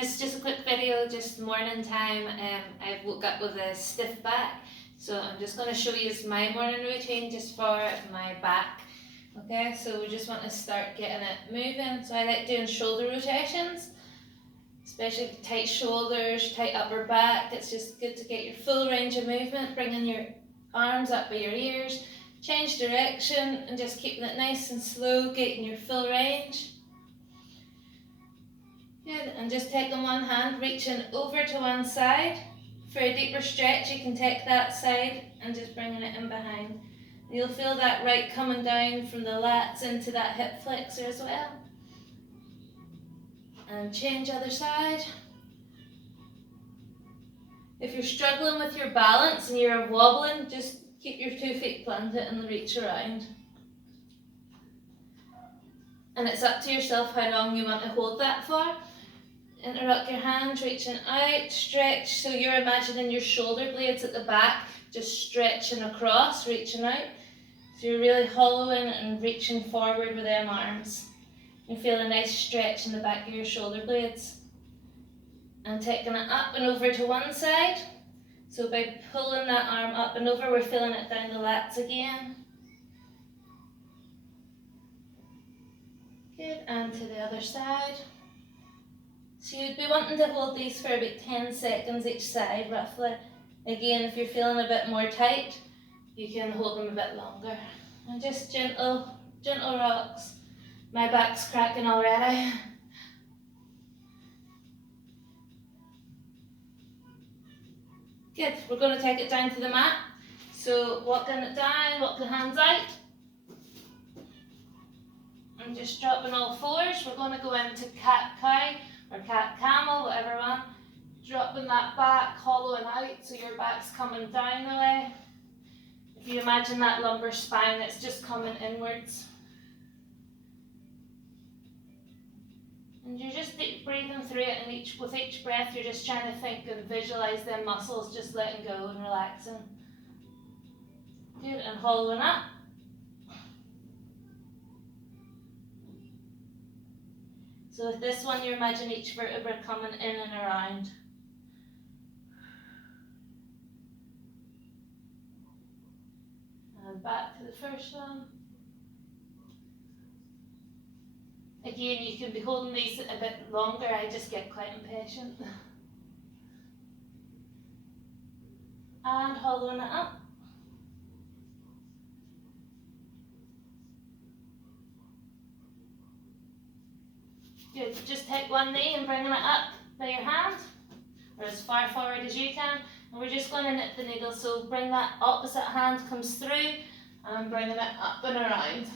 This is just a quick video, just morning time. I woke up with a stiff back, so I'm just going to show you my morning routine just for my back. Okay, so we just want to start getting it moving. So I like doing shoulder rotations, especially tight shoulders, tight upper back. It's just good to get your full range of movement, bringing your arms up by your ears, change direction and just keeping it nice and slow, getting your full range. Good, and just taking one hand, reaching over to one side. For a deeper stretch, you can take that side and just bringing it in behind. You'll feel that right coming down from the lats into that hip flexor as well. And change other side. If you're struggling with your balance and you're wobbling, just keep your 2 feet planted and reach around. And it's up to yourself how long you want to hold that for. Interlock your hands, reaching out, stretch, so you're imagining your shoulder blades at the back, just stretching across, reaching out. So you're really hollowing and reaching forward with them arms. You feel a nice stretch in the back of your shoulder blades. And taking it up and over to one side. So by pulling that arm up and over, we're feeling it down the lats again. Good, and to the other side. So you'd be wanting to hold these for about 10 seconds each side, roughly. Again, if you're feeling a bit more tight, you can hold them a bit longer. And just gentle rocks. My back's cracking already. Good, we're going to take it down to the mat. So walking it down, walk the hands out. And just dropping all fours. We're going to go into cat-cow or cat-camel, whatever one. Dropping that back, hollowing out so your back's coming down the way. If you imagine that lumbar spine, it's just coming inwards. And you're just breathing through it, and with each breath you're just trying to think and visualise them muscles just letting go and relaxing. Good, and hollowing up. So with this one, you imagine each vertebra coming in and around. And back to the first one. Again, you can be holding these a bit longer, I just get quite impatient. And hollowing it up. Good, just take one knee and bringing it up by your hand, or as far forward as you can. And we're just going to knit the needle, so bring that opposite hand comes through and bringing it up and around.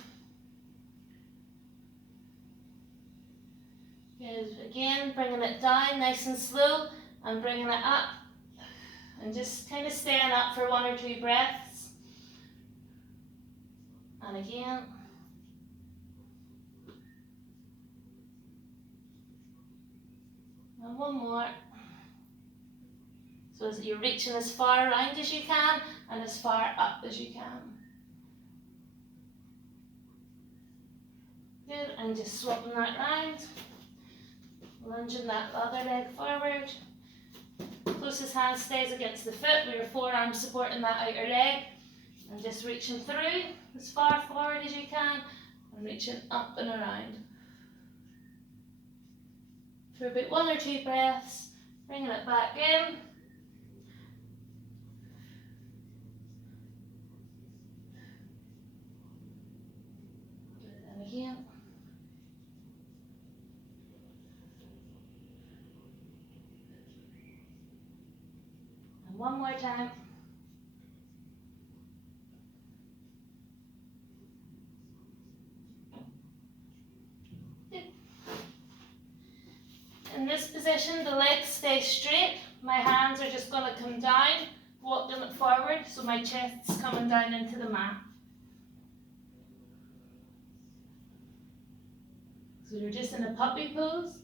Good, again, bringing it down nice and slow and bringing it up. And just kind of staying up for 1 or 2 breaths. And again. And one more. So as you're reaching as far around as you can and as far up as you can. Good, and just swapping that round. Lunging that other leg forward. Closest hand stays against the foot with your forearm supporting that outer leg. And just reaching through as far forward as you can and reaching up and around. For about 1 or 2 breaths, bringing it back in. And again. And one more time. In this position, the legs stay straight. My hands are just going to come down, walking it forward, so my chest's coming down into the mat. So you're just in a puppy pose.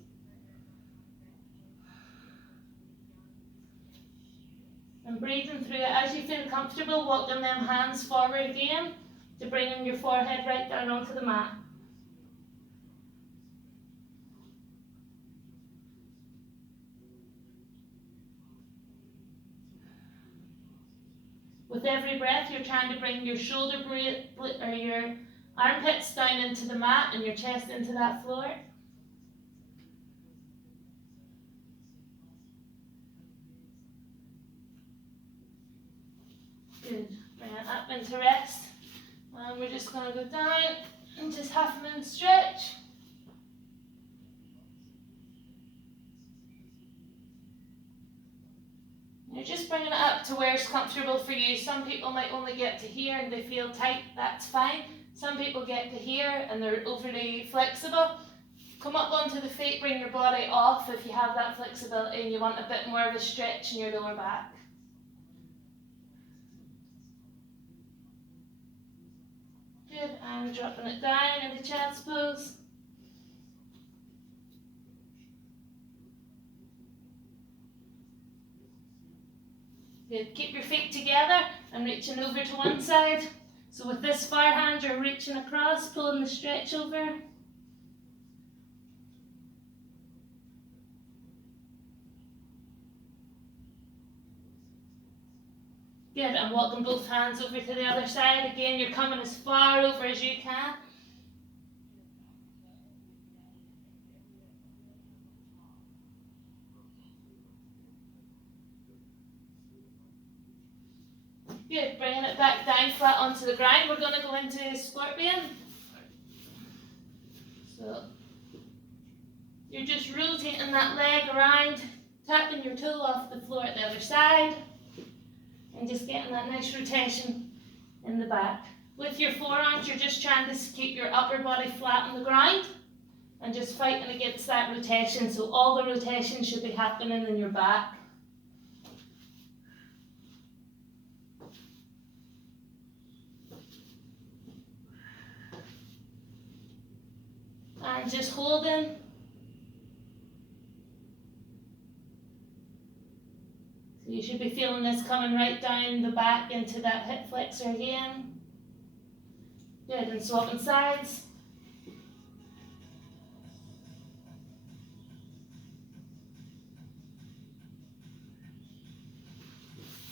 And breathing through it as you feel comfortable, walking them hands forward again to bring in your forehead right down onto the mat. With every breath, you're trying to bring your shoulder or your armpits down into the mat and your chest into that floor. Good. Bring it up into rest. And we're just going to go down and just half a minute stretch. You're just bringing it up to where it's comfortable for you. Some people might only get to here and they feel tight, that's fine. Some people get to here and they're overly flexible. Come up onto the feet, bring your body off if you have that flexibility and you want a bit more of a stretch in your lower back. Good, and dropping it down into child's pose. Good, keep your feet together and reaching over to one side. So with this far hand, you're reaching across, pulling the stretch over. Good, and walking both hands over to the other side. Again, you're coming as far over as you can. Good, bringing it back down flat onto the ground. We're going to go into scorpion. So, you're just rotating that leg around, tapping your toe off the floor at the other side, and just getting that nice rotation in the back. With your forearms, you're just trying to keep your upper body flat on the ground, and just fighting against that rotation, so all the rotation should be happening in your back. And just holding. So you should be feeling this coming right down the back into that hip flexor again. Good, and swapping sides.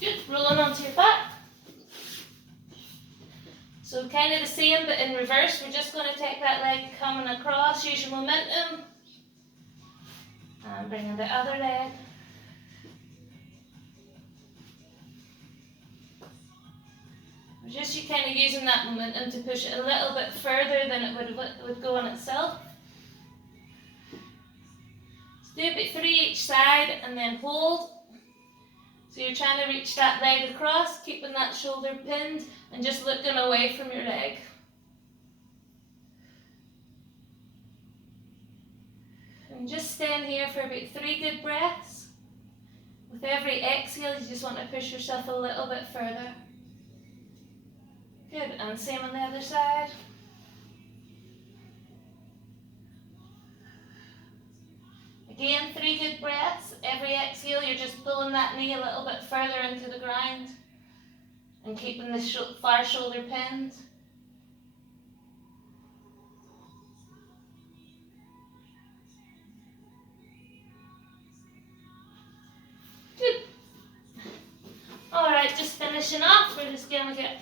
Good, rolling onto your back. So kind of the same, but in reverse. We're just going to take that leg coming across, use your momentum, and bring in the other leg. Just you kind of using that momentum to push it a little bit further than it would go on itself. So do about 3 each side and then hold. So you're trying to reach that leg across, keeping that shoulder pinned and just looking away from your leg. And just stand here for about 3 good breaths. With every exhale, you just want to push yourself a little bit further. Good, and same on the other side. Again, 3 good breaths. Every exhale, you're just pulling that knee a little bit further into the ground and keeping the far shoulder pinned. Good. Alright, just finishing off. We're just going to get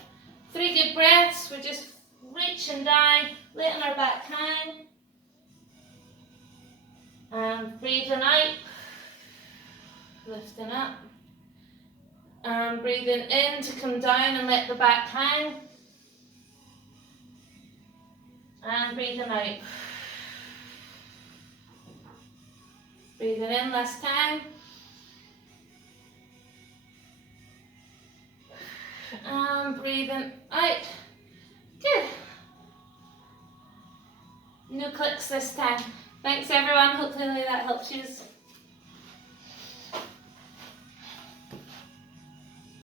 3 good breaths. We're just reaching down, letting our back hang. And breathing out, lifting up. And breathing in to come down and let the back hang. And breathing out. Breathing in last time. And breathing out. Good. No clicks this time. Thanks everyone, hopefully that helps you.